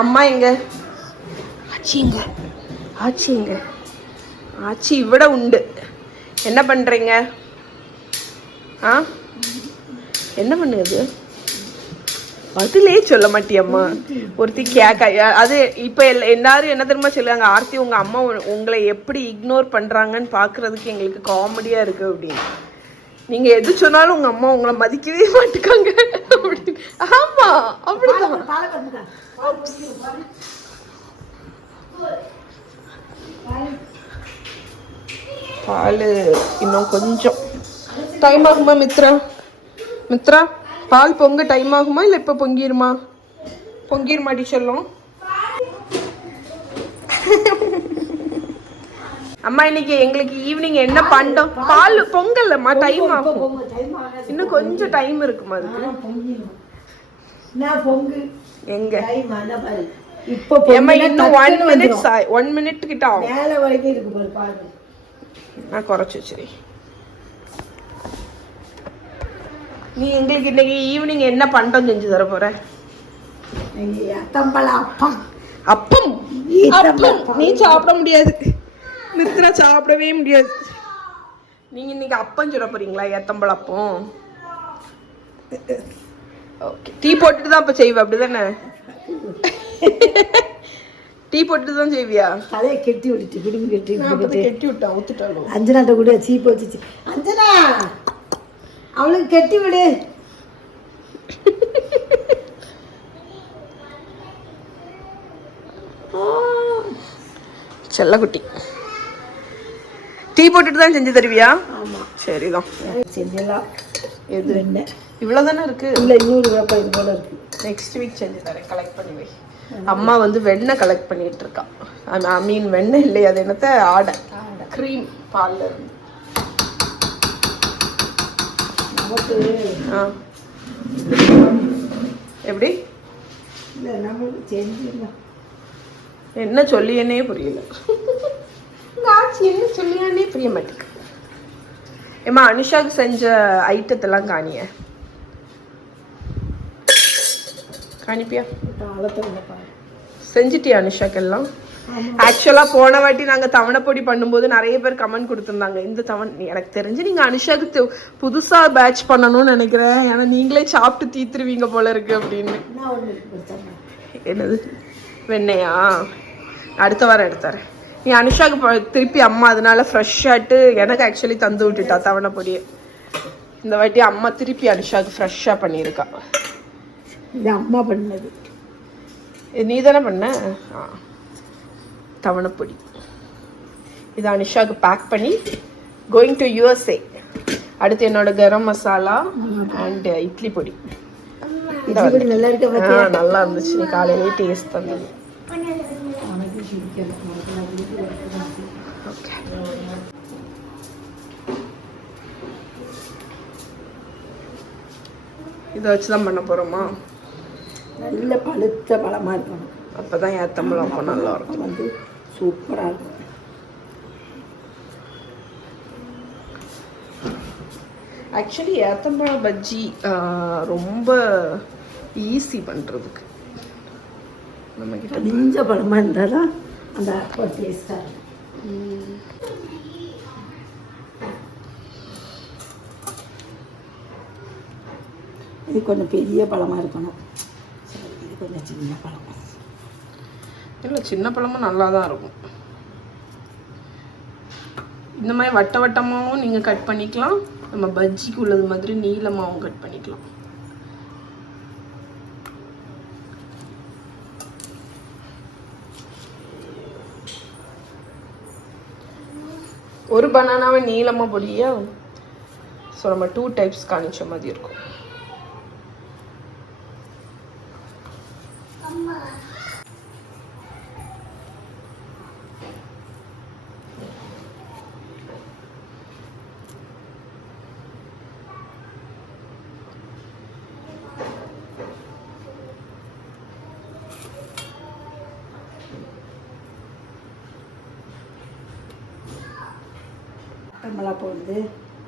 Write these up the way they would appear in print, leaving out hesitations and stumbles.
அம்மா எங்க? ஆச்சி எங்க? ஆச்சி எங்க? ஆச்சி இவ்வளோ உண்டு. என்ன பண்ணுறீங்க? ஆ என்ன பண்ணுது? பதிலே சொல்ல மாட்டியம்மா. ஒருத்தி கேட்க அது இப்போ எல்லாரும் என்ன தெரியுமா சொல்லுவாங்க, ஆர்த்தி உங்கள் அம்மா உங்களை எப்படி இக்னோர் பண்ணுறாங்கன்னு பார்க்குறதுக்கு எங்களுக்கு காமெடியாக இருக்குது அப்படின்னு. நீங்கள் எது சொன்னாலும் உங்கள் அம்மா உங்களை மதிக்கவே மாட்டுக்காங்க அப்படின்னு. ஆமாம் அப்படிதான். பால் இன்னும் கொஞ்சம் டைம் ஆகுமா மித்ரா? மித்ரா பால் பொங்க டைம் ஆகுமா இல்லை இப்போ பொங்கிருமா? பொங்கிருமாடி சொல்லும். அம்மா இன்னைக்கு எங்களுக்கு ஈவினிங் என்ன பண்ணோம்? பால் பொங்கல்லம்மா, டைம் ஆகும். இன்னும் கொஞ்சம் டைம் இருக்குமா அதுக்கு? எங்க இப்போ இன்னும் 1 minute கிட்ட ஆகும். மேல வரைக்கும் இருக்கு பாரு. நான் குறைச்சி வச்சிருக்கேன். நீ எங்களுக்கு இன்னைக்கு ஈவினிங் என்ன பண்டம் செஞ்சு தர போற? அப்பம். அப்பம் நீ சாப்பிட முடியாது, மித்ரா சாப்பிடவே முடியாது. நீங்க இன்னைக்கு அப்பம் சொல்ல போறீங்களா? ஏத்தம்பழம் அப்பம். ஓகே, டீ போட்டுட்டு தான் அப்ப செய்வ அப்படிதானே? டீ போட்டுட்டு தான் செய்வியா? தலையை கெட்டி விட்டுட்டு குடும்பி கெட்டி விட்டா ஊத்துட்டாலும். அஞ்சனாட்ட கூட சீப்பு வச்சுச்சு. அஞ்சனா அவளுக்கு கெட்டி விடு. செல்லக்குட்டி டீ போட்டுட்டு தான் செஞ்சு தருவியா? ஆமா சரிதான் செஞ்சலாம். எது என்ன இவ்வளவுதானே இருக்கு? இல்ல இன்னொரு வேப்பம் இது போல இருக்கு. நெக்ஸ்ட் வீக் செஞ்சு தரேன். கலெக்ட் பண்ணி வை. அம்மா வந்து வெண்ணெய் கலெக்ட் பண்ணிட்டு இருக்கா. ஐ மீன் வெண்ணெய் இல்லை, அது என்னத்த ஆடை க்ரீம் பால்ல இருந்து. எப்படி என்ன சொல்லியனே புரியல. ஆச்சி என்ன சொல்லியானே புரிய மாட்டேங்க. ஏமா அனுஷாக்கு செஞ்ச ஐட்டத்தெல்லாம் காணிய காணிப்பியா? செஞ்சிட்டியா அனுஷாக்கெல்லாம்? ஆக்சுவலாக போன வாட்டி நாங்கள் தவணைப்பொடி பண்ணும்போது நிறைய பேர் கமெண்ட் கொடுத்துருந்தாங்க, இந்த எனக்கு தெரிஞ்சு நீங்கள் அனுஷாவுக்கு புதுசாக பேட்ச் பண்ணணும்னு நினைக்கிறேன், ஏன்னா நீங்களே சாப்பிட்டு தீத்துருவீங்க போல இருக்கு அப்படின்னு. என்னது வெண்ணையா? அடுத்த வாரம் எடுத்தாரேன். நீ அனுஷாவுக்கு திருப்பி அம்மா அதனால ஃப்ரெஷ்ஷாட்டு எனக்கு ஆக்சுவலி தந்து விட்டுட்டா தவணைப்பொடியை. இந்த வாட்டி அம்மா திருப்பி அனுஷாவுக்கு ஃப்ரெஷ்ஷாக பண்ணியிருக்கா. இது அம்மா பண்ணது, நீ தானே பண்ண? தவணைப்பொடி இது அனுஷாவுக்கு பேக் பண்ணி கோயிங் டு USA. அடுத்து என்னோட கரம் மசாலா அண்ட் இட்லி பொடி. நல்லா இருந்துச்சு, நீ காலையிலேயே டேஸ்ட் தந்தது. ஓகே இதை வச்சு தான் பண்ண போகிறோமா? நல்ல பழுத்த பழமாக இருக்கணும், அப்போ தான் ஏத்தம்பழம் அப்போ நல்லா இருக்கும், வந்து சூப்பராக இருக்கும். ஆக்சுவலி ஏத்தம்பழம் பஜ்ஜி ரொம்ப ஈஸி பண்ணுறதுக்கு. நம்மக்கிட்ட நெஞ்ச பழமாக இருந்தால் தான் அந்த டேஸ்ட்டாக இருக்கும். இது கொஞ்சம் பெரிய பழமாக இருக்கணும், இது கொஞ்சம் சின்ன பழம். இல்லை சின்ன பழமும் நல்லா தான் இருக்கும். இந்த மாதிரி வட்ட வட்டமாகவும் நீங்கள் கட் பண்ணிக்கலாம், நம்ம பஜ்ஜிக்கு உள்ளது மாதிரி நீளமாகவும் கட் பண்ணிக்கலாம். ஒரு பனானாவை நீளமாக பொடியா. ஸோ நம்ம 2 டைப்ஸ் காணிச்ச மாதிரி இருக்கும். நம்மளப்போ வந்து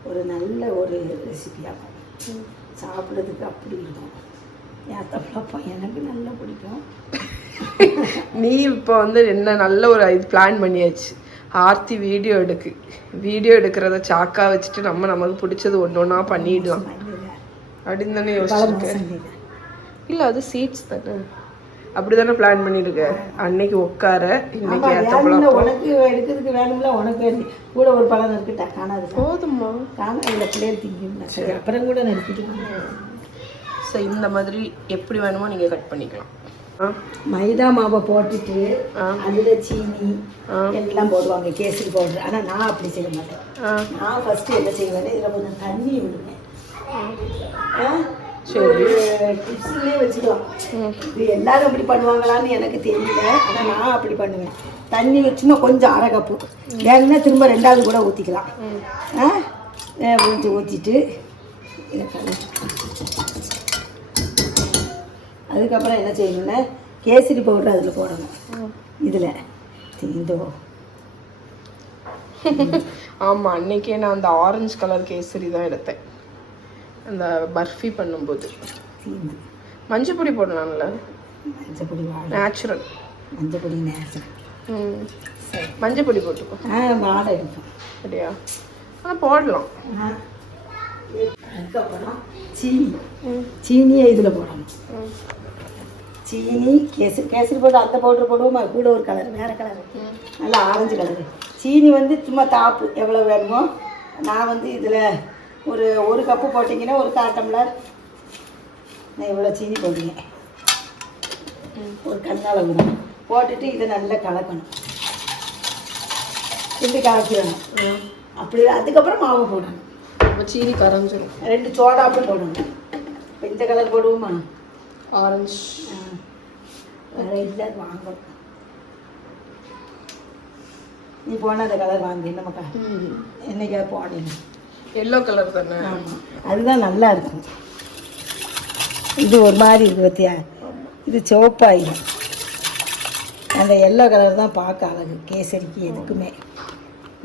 ஒரு நல்ல ஒரு ரெசிபியாகும், சாப்பிட்றதுக்கு அப்படி இருக்கும். ஏத்தப்பழப்போ எனக்கு நல்லா பிடிக்கும். நீ இப்போ வந்து என்ன நல்ல ஒரு இது பிளான் பண்ணியாச்சு. ஆர்த்தி வீடியோ எடுக்கிறத சாக்கா வச்சுட்டு நமக்கு பிடிச்சது ஒன்றா பண்ணிடலாம் அப்படின்னு தானே யோசிச்சிருக்கேன். இல்லை அது சீட்ஸ் தானே, அப்படிதானே பிளான் பண்ணிருக்க. அன்னைக்கு உட்கார இன்னைக்கு உனக்கு எடுக்கிறதுக்கு வேணும்ல, உனக்கு கூட ஒரு பழம் இருக்குட்டா காணாது போதுமா காணாது பிள்ளையர் திங்க அப்புறம் கூட நிறுத்திட்டு. ஸோ இந்த மாதிரி எப்படி வேணுமோ நீங்கள் கட் பண்ணிக்கலாம். மைதா மாவை போட்டுட்டு அதில் சீனி எல்லாம் போடுவாங்க, கேசரி பவுடர். ஆனால் நான் அப்படி செய்ய மாட்டேன். நான் ஃபஸ்ட்டு என்ன செய்வேன், இதில் கொஞ்சம் தண்ணி விடுவேன். டிப்ஸ்லேயே வச்சுக்கலாம். இது எல்லாரும் அப்படி பண்ணுவாங்களான்னு எனக்கு தெரியல, ஆனால் நான் அப்படி பண்ணுவேன். தண்ணி வச்சுன்னா கொஞ்சம் அரை கப்பு வேணுன்னா திரும்ப 2வது கூட ஊற்றிக்கலாம். கொஞ்சம் ஊற்றிட்டு இதை அதுக்கப்புறம் என்ன செய்யணும்னா கேசரி பவுடர் அதில் போடணும். இதில் இந்த ஆமாம், அன்னைக்கே நான் அந்த ஆரஞ்சு கலர் கேசரி தான் எடுத்தேன் அந்த பர்ஃபி பண்ணும்போது. மஞ்சள் பொடி போடலாம்ல? மஞ்சள் பொடி நேச்சுரல். மஞ்சள் பொடி நேச்சுரல். மஞ்சள் பொடி போட்டுக்கோ. வாடை எடுப்போம் அப்படியா? ஆனால் போடலாம். அதுக்கப்புறம் சீனியை இதில் போடணும். சீனி கேசரி போட்டு அந்த பவுடர் போடுவோமா, கூட ஒரு கலர் வேறு கலர் நல்லா ஆரஞ்சு கலரு. சீனி வந்து சும்மா தாப்பு எவ்வளோ வேணுமோ. நான் வந்து இதில் ஒரு கப்பு போட்டிங்கன்னா ஒரு 1/4 டம்ளர் நான் இவ்வளோ சீனி போடுங்க. ஒரு கண்ணால் விடணும். போட்டுட்டு இதை நல்லா கலக்கணும். இப்படி கலக்கிடணும். அப்படி அதுக்கப்புறம் மாவு போடணும். சீனி கரைஞ்சிடும். 2 சோடாப்பும் போடணும். இப்போ இந்த கலர் போடுவோமா, ஆரஞ்சு. வேறு இல்லை வாங்கணும். நீ போனால் அந்த கலர் வாங்கி என்னமாக்கா என்னைக்காவது போனீங்க. எல்லோ கலர் தானே? ஆமாம், அதுதான் நல்லா இருக்கும். இது ஒரு மாதிரி இருக்குது பற்றியா, இது சிவப்பாயிடும். அந்த எல்லோ கலர் தான் பார்க்க அழகு கேசரிக்கு எதுக்குமே.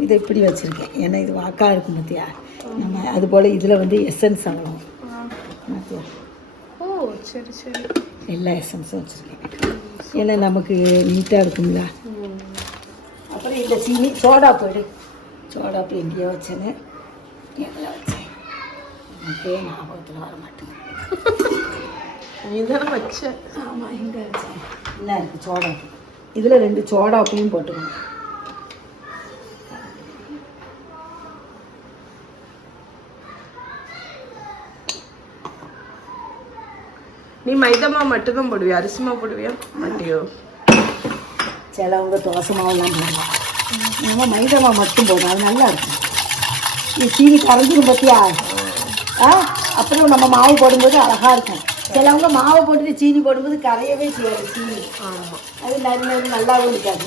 இது இப்படி வச்சுருக்கேன் ஏன்னா இது வாக்காக இருக்கும் பற்றியா. நம்ம அதுபோல் இதில் வந்து எசன்ஸ் ஆகணும். ஓ சரி சரி, எல்லா எசன்ஸும் வச்சுருக்கேன் ஏன்னா நமக்கு நீட்டாக இருக்குங்களா. அப்புறம் இந்த சீனி சோடாப்பு எங்கேயோ வச்சேன்னு எவ்வளோ வச்சேன் எனக்கே ஞாபகத்தில் வர மாட்டேன். இதுதான் வச்சேன். ஆமாம், எங்கே வச்சேன் என்ன இருக்குது சோடாப்பு. இதில் 2 சோடாப்பையும் போட்டுக்கணும். நீ மைதா மாவு மட்டும்தான் போடுவியா, அரிசி மாவு போடுவியா? மாட்டியோ? சிலவங்க தோசை மாவுலாம் போடுவாங்க. நம்ம மைதா மாவு மட்டும் போடுவோம், அது நல்லா இருக்கும். இது சீனி கரைஞ்சிடும் பார்த்தியா. அப்புறம் நம்ம மாவு போடும்போது அழகாக இருக்கும். சிலவங்க மாவு போட்டுட்டு சீனி போடும்போது கரையவே செய்யாது சீனி. ஆமாம், அது நல்லாவும் இருக்காது.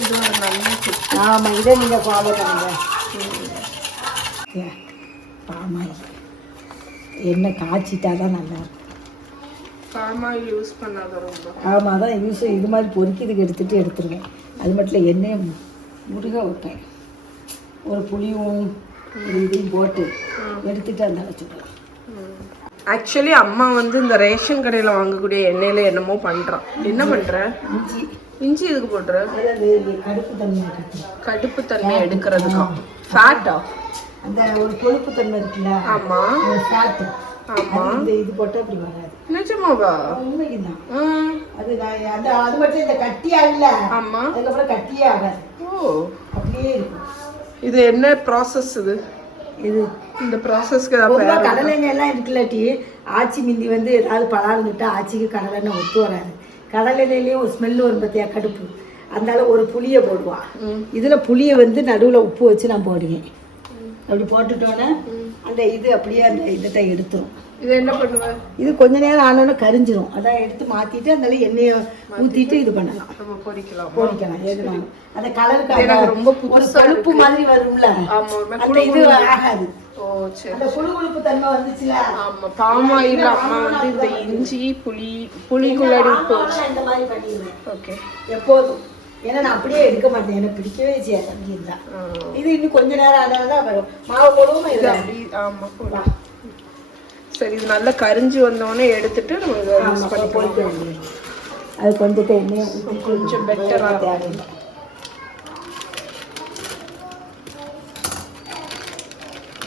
இது ஒரு நல்ல. ஆமாம், இதை நீங்கள் ஃபாலோ பண்ணுங்க. பாமாயில் எண்ணெய் காய்ச்சிட்டா தான் நல்லாயிருக்கும். பாமாயில் யூஸ் பண்ணாத ரொம்ப. ஆமாம், அதான் இது மாதிரி பொரிக்கிறதுக்கு எடுத்துருவேன். அது மட்டும் இல்லை, எண்ணெயை முருக வைப்பேன். ஒரு புளியும் இதையும் போட்டு எடுத்துட்டு அந்த வச்சுக்கலாம். ஆக்சுவலி அம்மா வந்து இந்த ரேஷன் கடையில் வாங்கக்கூடிய எண்ணெயில் என்னமோ பண்ணுறான். என்ன பண்ணுற? இஞ்சி எதுக்கு போடுற? கடுப்பு தன்மை எடுக்கிறதுக்கா? ஃபேட்டா? அந்த ஒரு கொழுப்பு தன்மை இருக்குல்ல. ஆமாம், ஃபேட்டு. ஆமாம், இந்த இது போட்டால் அப்படி வராது. நிஜமாவா? உண்மைக்குதான். அது மட்டும் இந்த கட்டியா இல்லை. ஆமாம், அதுக்கப்புறம் கட்டியே ஆகாது. ஓ, அப்படியே இருக்கும். இது என்ன ப்ராசஸ்? இது இந்த ப்ராசஸ்க்கு கடலை எண்ணெய் எல்லாம் இருக்குல்லாட்டி ஆச்சி மிந்தி வந்து ஏதாவது பலாரம் விட்டா ஆச்சிக்கு கடலை எண்ணெய் ஒத்து வராது. கடலை எண்ணெயிலையும் ஒரு ஸ்மெல் வரும் பார்த்தியா, கடுப்பு. அதனால ஒரு புளியை போடுவான். இதில் புளியை வந்து நடுவில் உப்பு வச்சு நான் போடுவேன். அப்படி போட்டுட்டோன்னே அந்த இது அப்படியே அந்த இதை எடுத்துரும். இது என்ன பண்ணுவேன்? இது கொஞ்ச நேரம் ஆனோன்னு கரிஞ்சிரும். அதான் எடுத்து மாற்றிட்டு அந்த எண்ணெயை ஊற்றிட்டு இது பண்ணலாம், பொரிக்கலாம். எதுனாலும் அந்த கலருக்கு ரொம்ப பழுப்பு மாதிரி வரும்ல, அந்த இது ஆகாது. அந்த குழுகுழுப்பு தன்மை வந்துச்சுல. ஆமா, பாமாயில் அம்மா வந்து இந்த இஞ்சி புளிக்குள்ளாடி உப்பு இந்த மாதிரி பண்ணிடுவேன். ஓகே, எப்போதும். ஏன்னா நான் அப்படியே எடுக்க மாட்டேன், எனக்கு பிடிக்கவே செய்யாது. அப்படி இருந்தா இது இன்னும் கொஞ்ச நேரம் ஆனால்தான் வரும். மாவு போடுவோம் இது அப்படி. ஆமா, போடலாம். சரி, இது நல்லா கரிஞ்சு வந்தோடனே எடுத்துட்டு நம்ம இதை யூஸ் பண்ணி போய்க்க வேண்டியது. அது கொஞ்சத்தை எண்ணெயை ஊற்றி கொஞ்சம் பெட்டராக தேவையில்லை.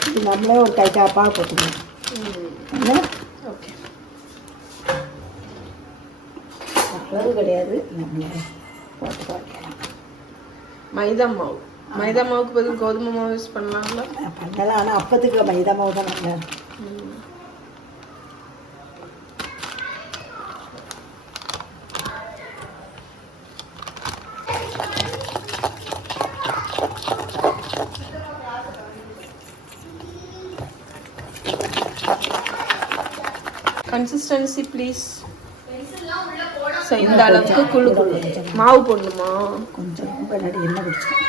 இது நம்மளே ஒரு கை காப்பாக போட்டுக்கலாம். என்ன ஓகே, அளவு கிடையாது, நம்மளே போட்டு வைக்கலாம். மைதா மாவு, மைதா மாவுக்கு பதில் கோதுமை மாவு யூஸ் பண்ணலாங்களா? பண்ணலாம், ஆனால் அப்பத்துக்கு மைதா மாவு தான் நல்லா இருக்கும். Consistency please. ஸோ இந்த அளவுக்கு குழு குழு மாவு போடணுமா? கொஞ்சம் பின்னாடி எண்ணெய் குடிச்சிடும்.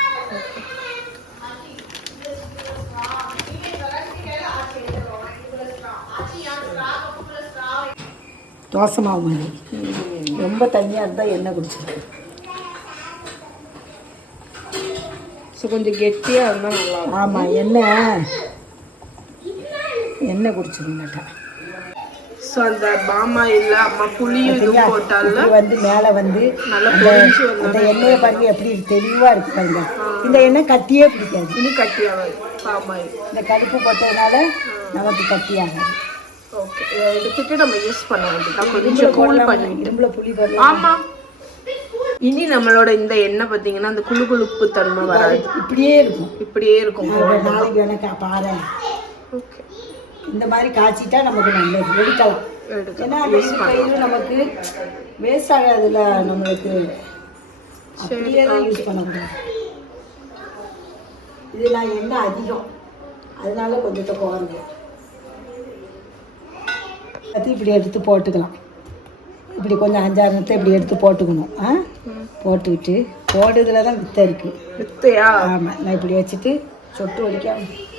தோசை மாவு மாதிரி ரொம்ப தண்ணியாக இருந்தால் எண்ணெய் குடிச்சிடும். ஸோ கொஞ்சம் கெட்டியாக இருந்தால் நல்லா இருக்கும். ஆமாம், எண்ணெய் குடிச்சிடும். ஸோ அந்த பாமாயில் அம்மா புளியும் இதுவும் போட்டால வந்து மேலே வந்து நல்லா பொரிஞ்சு அந்த எண்ணெயை பாருங்க எப்படி தெளிவாக இருக்கு பாருங்க. இந்த எண்ணெய் கட்டியே பிடிக்காது. இன்னும் கட்டியாகாது பாமாயில். இந்த கடுப்பு போட்டதுனால நமக்கு கட்டியாகாது. ஓகே, இதை எடுத்துட்டு நம்ம யூஸ் பண்ண வேண்டியதான். கொஞ்சம் கூல் பண்ணிட்டு இரும்புல புளி போடலாம். ஆமாம். இனி நம்மளோட இந்த எண்ணெய் பார்த்தீங்கன்னா அந்த குழு குழுப்பு தன்மை வராது, இப்படியே இருக்கும். இப்படியே இருக்கும். நாளைக்கு எனக்கு பாரு. ஓகே, இந்த மாதிரி காய்ச்சிட்டா நமக்கு நல்லது, எடுக்கலாம். ஏன்னா பயிர் நமக்கு வேஸ்ட் ஆகாதுல்ல, நம்மளுக்கு அப்படியே தான் யூஸ் பண்ணக்கூடாது. இது நான் எண்ணெய் அதிகம், அதனால கொஞ்சத்தை குறைங்க. அது இப்படி எடுத்து போட்டுக்கலாம். இப்படி கொஞ்சம் 5-6 நிமிஷம் இப்படி எடுத்து போட்டுக்கணும். போட்டுக்கிட்டு போடுறதுல தான் வித்தை இருக்குது. வித்தையா? ஆமாம், நான் இப்படி வச்சுட்டு சொட்டு வடிக்காம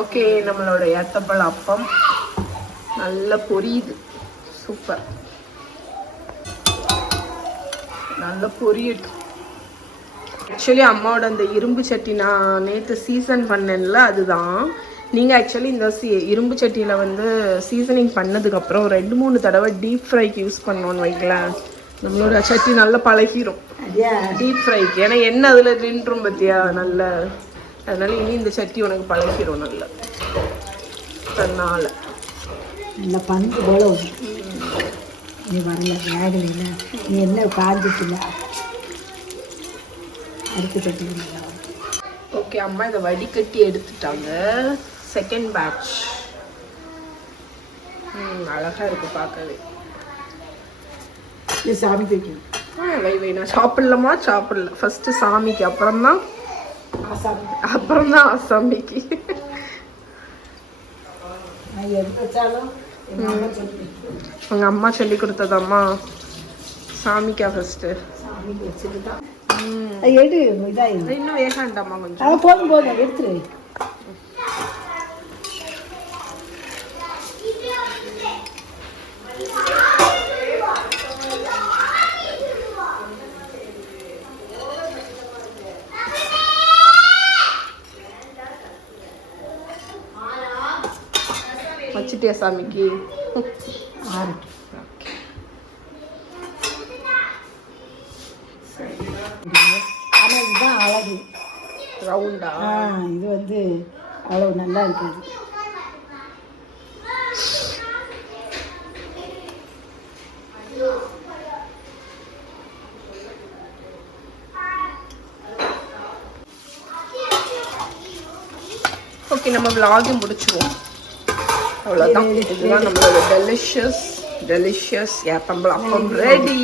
ஓகே, நம்மளோட ஏத்தப்பழ அப்பம் நல்லா பொரியுது. சூப்பர், நல்லா பொரியட்டும். ஆக்சுவலி அம்மாவோட அந்த இரும்பு சட்டி நான் நேற்று சீசன் பண்ணேன்ல, அதுதான். நீங்கள் ஆக்சுவலி இந்த இரும்பு சட்டியில் வந்து சீசனிங் பண்ணதுக்கப்புறம் 2-3 தடவை டீப் ஃப்ரைக்கு யூஸ் பண்ணோன்னு வைக்கலாம், நம்மளோட சட்டி நல்லா பழகிரும் டீப் ஃப்ரைக்கு. ஏன்னா எண்ணெய் அதில் நின்றும் பார்த்தியா நல்ல. அதனால இனி இந்த சட்டி உனக்கு பழகிரும் நல்ல. தன்னால் நல்லா பந்து போல நீ வரல, வேகலைல, நீ என்ன காஞ்சிட்டில்ல, அடுத்து கட்டி. ஓகே, அம்மா இதை வடிகட்டி எடுத்துட்டாங்க. செகண்ட் பேட்ச் அழகா இருக்கு பார்க்கவே. இது சாமிக்கு வைக்கணும். வை நான் சாப்பிடலாமா? சாப்பிடல, ஃபர்ஸ்ட் சாமிக்கு, அப்புறம் தான் ஆசாமிக்கு. நான் எது வச்சாலும் உங்க அம்மா சொல்லி கொடுத்ததம்மா சாமிக்கா ஃபர்ஸ்ட். சாமிக்கு வச்சுட்டு தான் எடு. இதாயிடும். இன்னும் வேகாண்டாமா கொஞ்சம்? போதும் போதும், எடுத்துரு. வச்சுட்டியா சாமிக்கு? ஆனால் இதுதான் அழகு. ரவுண்டா? இது வந்து அவ்வளோ நல்லா இருக்காது. ஓகே, நம்ம vlog முடிச்சுவோம். அவ்வளோதான். இதுதான் நம்மளோட டெலிஷியஸ் ஏத்தம்பழம் அப்பம் ரெடி.